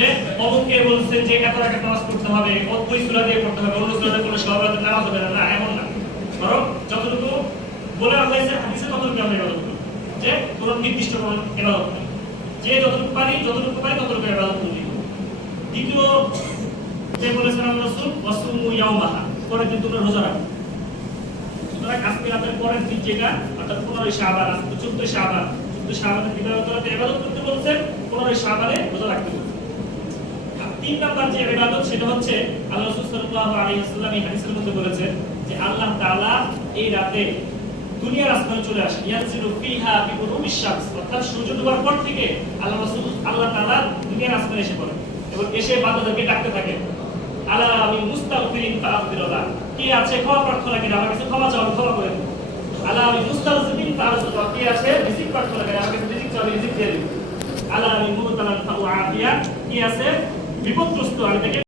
যে অমুকে বলছে যে এত রাকাত নামাজ পড়তে হবে, ওই সূরা দিয়ে পড়তে হবে, অন্য সূরা দিয়ে পড়লে সব রাতে নামাজ হবে না, এমন না। বরং যতটুকু বলা হয়েছে হাদিসে ততটুকু আমরা ইবাদত করি, যে কোনো নির্দিষ্ট কোনো ইবাদত নেই, যে যতটুকু পারি ততটুকু ইবাদত করি। দ্বিতীয় যে বলেছেন আল্লাহ রাসূল ওয়াসুমু ইয়াওমাহা, পরের দিন তোমরা রোজা রাখো। সুতরাং আজকে রাতের পরের দিন যেটা অর্থাৎ 15 শাবান, আজকে 14 শাবান, 14 শাবানের দিনে ইবাদত করতে বলছেন, 15 শাবানে রোজা রাখতে বলছেন। তিন নাম্বার যে ইবাদত সেটা হচ্ছে আল্লাহ রাসূল সাল্লাল্লাহু আলাইহি ওয়াসাল্লাম এই হাদিসের মধ্যে বলেছেন যে আল্লাহ তাআলা এই রাতে দুনিয়ার আসমানে চলে আসেন, ইয়ানজিলু ফিহা বিগুরুবিশ শামস, অর্থাৎ সূর্য ডোবার পর থেকে আল্লাহ তাআলা দুনিয়ার আসমানে এসে পড়েন এবং এসে বান্দাদেরকে ডাকতে থাকেন, আলা আমি মুস্তাগফিরিন ফাগফিরুল্লাহ, কি আছে ক্ষমা প্রার্থনা করে আমার কাছে ক্ষমা চাও, ক্ষমা করে দেব। আলা আমি মুস্তাগফিরিন ফাগফিরুল্লাহ, কি আছে রিজিক প্রার্থনা করে আমার কাছে রিজিক চাও, রিজিক দিয়ে দেব। আলা আমি মুবতালান ফাউআফিয়া, কি আছে বিপদগ্রস্ত আমি তাকে